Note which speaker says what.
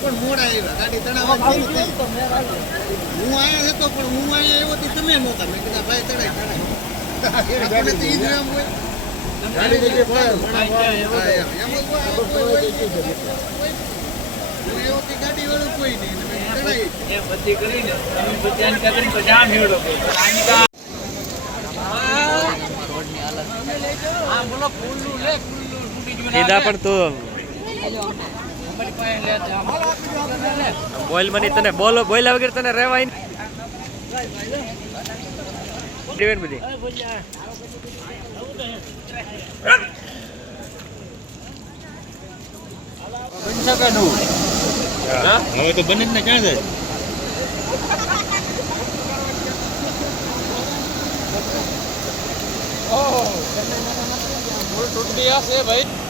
Speaker 1: પણ મોડા આવ્યા. ગાડી તણાવ હું આયા હતો પણ હું આયા આવ્યો તે તમે નહોતા. મેં કીધા ભાઈ તણાય તણાય. આપણે તો ઈજ નામ હોય. ગાડી કોઈ નહીં. વાળું કોઈ
Speaker 2: બધી કરીને બધી
Speaker 3: પણ તું. બોલ મની તને બોલો બોલ્યા વગર તને રહેવાય નહીં બધી.
Speaker 4: હવે તો બને જ ને ક્યાં જાય?
Speaker 2: તૂટ ગયા છે ભાઈ?